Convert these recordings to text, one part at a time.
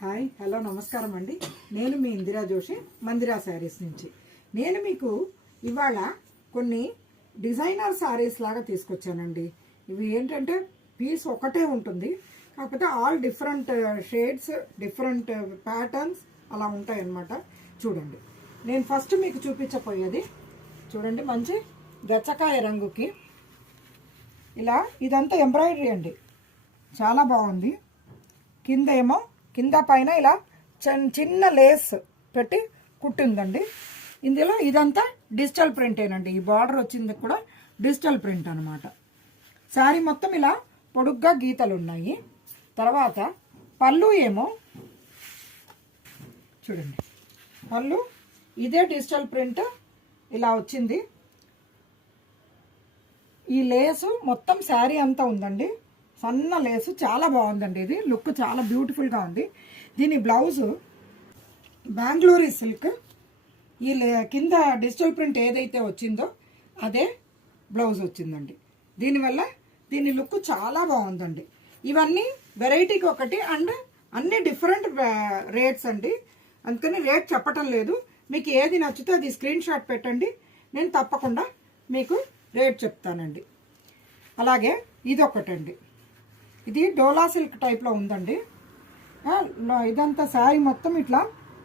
Hi hello నమస్కారం అండి. నేను మీ ఇందిరా జోషి మందిరా శారీస్ నుంచి. నేను మీకు ఇవాళ కొన్ని డిజైనర్ శారీస్ లాగా తీసుకొచ్చానండి. ఇవి ఏంటంటే పీస్ ఒకటే ఉంటుంది, కాకపోతే all different shades, different patterns అలా ఉంటాయన్నమాట. చూడండి, నేను ఫస్ట్ మీకు చూపించబోయేది చూడండి, మంచి గచ్చకాయ రంగుకి ఇలా ఇదంతా ఎంబ్రాయిడరీ అండి, చాలా బాగుంది. కింద పైన ఇలా చిన్న లేస్ పెట్టి కుట్టిందండి. ఇందులో ఇదంతా డిజిటల్ ప్రింటేనండి. ఈ బార్డర్ వచ్చింది కూడా డిజిటల్ ప్రింట్ అనమాట. శారీ మొత్తం ఇలా పొడుగ్గా గీతలు ఉన్నాయి. తర్వాత పళ్ళు ఏమో చూడండి, పళ్ళు ఇదే డిజిటల్ ప్రింట్ ఇలా వచ్చింది. ఈ లేసు మొత్తం శారీ అంతా ఉందండి, సన్న లేసు, చాలా బాగుందండి. ఇది లుక్ చాలా బ్యూటిఫుల్గా ఉంది. దీని బ్లౌజు బెంగళూరు సిల్క్, ఈ కింద డిజిటల్ ప్రింట్ ఏదైతే వచ్చిందో అదే బ్లౌజ్ వచ్చిందండి. దీనివల్ల దీని లుక్ చాలా బాగుందండి. ఇవన్నీ వెరైటీకి ఒకటి అండ్ అన్ని డిఫరెంట్ రేట్స్ అండి, అందుకని రేట్ చెప్పటం లేదు. మీకు ఏది నచ్చితే అది స్క్రీన్ షాట్ పెట్టండి, నేను తప్పకుండా మీకు రేట్ చెప్తానండి. అలాగే ఇది ఒకటండి, ఇది డోలా సిల్క్ టైప్లో ఉందండి. ఇదంతా శారీ మొత్తం ఇట్లా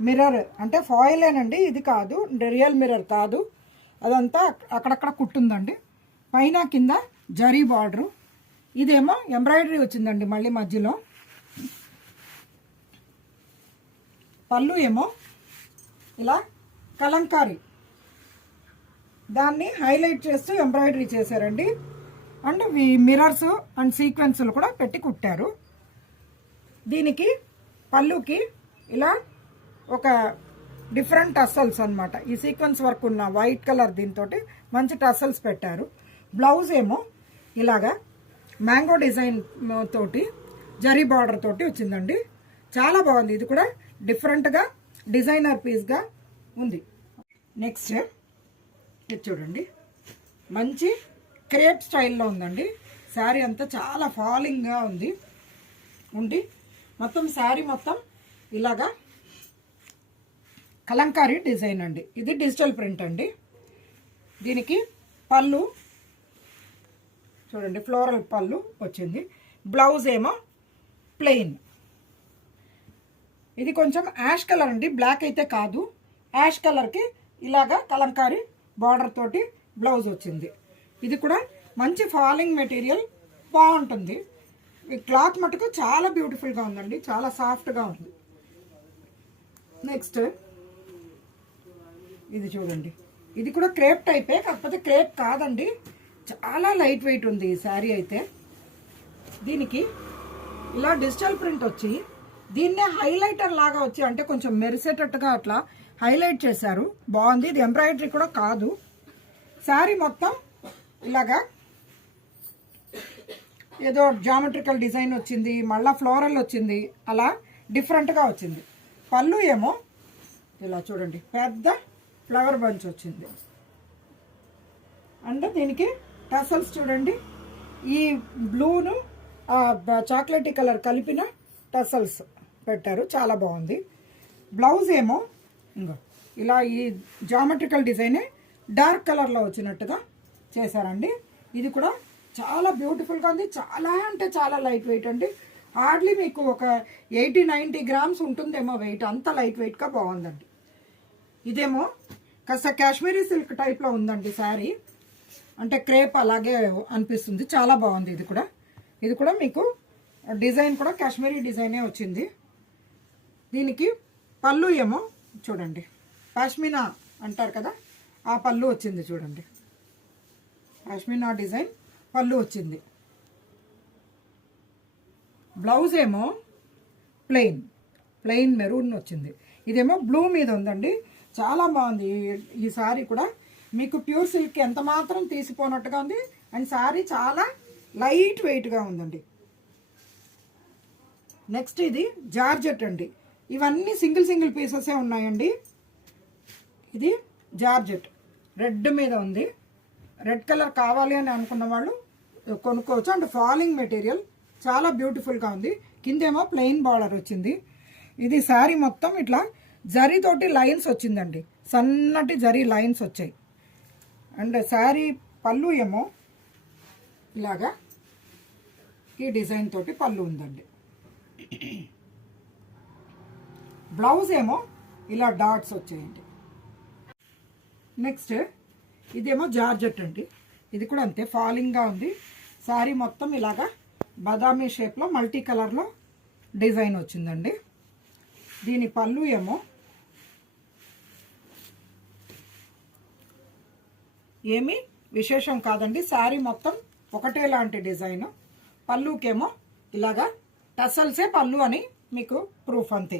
మిర్రర్ అంటే ఫాయిలేనండి, ఇది కాదు, రియల్ మిర్రర్ కాదు. అదంతా అక్కడక్కడ కుట్టుందండి, పైన కింద జరీ బార్డరు. ఇదేమో ఎంబ్రాయిడరీ వచ్చిందండి మళ్ళీ మధ్యలో. పళ్ళు ఏమో ఇలా కలంకారీ, దాన్ని హైలైట్ చేస్తూ ఎంబ్రాయిడరీ చేశారండి. అండ్ మిర్రర్స్ అండ్ సీక్వెన్స్లు కూడా పెట్టి కుట్టారు. దీనికి పళ్ళుకి ఇలా ఒక డిఫరెంట్ టసల్స్ అనమాట, ఈ సీక్వెన్స్ వర్క్ ఉన్న వైట్ కలర్ దీంతో మంచి టసల్స్ పెట్టారు. బ్లౌజ్ ఏమో ఇలాగా మ్యాంగో డిజైన్ తోటి జరీ బార్డర్ తోటి వచ్చిందండి, చాలా బాగుంది. ఇది కూడా డిఫరెంట్గా డిజైనర్ పీస్గా ఉంది. నెక్స్ట్ ఇది చూడండి, మంచి క్రేప్ స్టైల్లో ఉందండి. శారీ అంతా చాలా ఫాలింగ్గా ఉండి మొత్తం శారీ మొత్తం ఇలాగా కలంకారీ డిజైన్ అండి. ఇది డిజిటల్ ప్రింట్ అండి. దీనికి పళ్ళు చూడండి, ఫ్లోరల్ పళ్ళు వచ్చింది. బ్లౌజ్ ఏమో ప్లెయిన్. ఇది కొంచెం యాష్ కలర్ అండి, బ్లాక్ అయితే కాదు. యాష్ కలర్కి ఇలాగా కలంకారీ బార్డర్ తోటి బ్లౌజ్ వచ్చింది. ఇది కూడా మంచి ఫాలింగ్ మెటీరియల్, బాగుంటుంది. ఈ క్లాత్ మటుకు చాలా బ్యూటిఫుల్గా ఉందండి, చాలా సాఫ్ట్గా ఉంది. నెక్స్ట్ ఇది చూడండి, ఇది కూడా క్రేప్ టైపే, కాకపోతే క్రేప్ కాదండి, చాలా లైట్ వెయిట్ ఉంది ఈ శారీ అయితే. దీనికి ఇలా డిజిటల్ ప్రింట్ వచ్చి దీన్నే హైలైటర్ లాగా వచ్చి, అంటే కొంచెం మెరిసేటట్టుగా అట్లా హైలైట్ చేశారు, బాగుంది. ఇది ఎంబ్రాయిడరీ కూడా కాదు. శారీ మొత్తం ఇలాగా ఏదో జామెట్రికల్ డిజైన్ వచ్చింది, మళ్ళీ ఫ్లోరల్ వచ్చింది, అలా డిఫరెంట్గా వచ్చింది. పళ్ళు ఏమో ఇలా చూడండి, పెద్ద ఫ్లవర్ బంచ్ వచ్చింది. అండ్ దీనికి టసల్స్ చూడండి, ఈ బ్లూను చాక్లెటీ కలర్ కలిపిన టసల్స్ పెట్టారు, చాలా బాగుంది. బ్లౌజ్ ఏమో ఇంకో ఇలా ఈ జామెట్రికల్ డిజైనే డార్క్ కలర్లో వచ్చినట్టుగా చేశారండి. ఇది కూడా చాలా బ్యూటిఫుల్గా ఉంది, చాలా అంటే చాలా లైట్ వెయిట్ అండి. హార్డ్లీ మీకు ఒక 80-90 గ్రామ్స్ ఉంటుందేమో వెయిట్, అంత లైట్ వెయిట్గా బాగుందండి. ఇదేమో కాస్త కాశ్మీరీ సిల్క్ టైప్లో ఉందండి శారీ, అంటే క్రేప్ అలాగే అనిపిస్తుంది, చాలా బాగుంది. ఇది కూడా మీకు డిజైన్ కూడా కాశ్మీరీ డిజైనే వచ్చింది. దీనికి పళ్ళు ఏమో చూడండి, పాష్మినా అంటారు కదా, ఆ పళ్ళు వచ్చింది చూడండి, పాష్మినా డిజైన్ పళ్ళు వచ్చింది. బ్లౌజ్ ఏమో ప్లెయిన్ మెరూన్ వచ్చింది. ఇదేమో బ్లూ మీద ఉందండి, చాలా బాగుంది. ఈ శారీ కూడా మీకు ప్యూర్ సిల్క్ ఎంత మాత్రం తీసిపోనట్టుగా ఉంది, అండ్ శారీ చాలా లైట్ వెయిట్గా ఉందండి. నెక్స్ట్ ఇది జార్జెట్ అండి. ఇవన్నీ సింగిల్ పీసెసే ఉన్నాయండి. ఇది జార్జెట్ రెడ్ మీద ఉంది, రెడ్ కలర్ కావాలి అని అనుకున్న వాళ్ళు కొనుక్కోవచ్చు. అండ్ ఫాలింగ్ మెటీరియల్ చాలా బ్యూటిఫుల్గా ఉంది. కిందేమో ప్లెయిన్ బార్డర్ వచ్చింది. ఇది శారీ మొత్తం ఇట్లా జరీతోటి లైన్స్ వచ్చిందండి, సన్నటి జరీ లైన్స్ వచ్చాయి. అండ్ శారీ పళ్ళు ఏమో ఇలాగా ఈ డిజైన్ తోటి పళ్ళు ఉందండి. బ్లౌజ్ ఏమో ఇలా డాట్స్ వచ్చాయండి. నెక్స్ట్ ఇదేమో జార్జెట్ అండి, ఇది కూడా అంతే ఫాలింగ్గా ఉంది. శారీ మొత్తం ఇలాగా బాదామీ షేప్లో మల్టీ కలర్లో డిజైన్ వచ్చిందండి. దీని పళ్ళు ఏమో ఏమీ విశేషం కాదండి, శారీ మొత్తం ఒకటే లాంటి డిజైన్. పళ్ళుకేమో ఇలాగా టసల్సే పళ్ళు అని మీకు ప్రూఫ్ అంతే.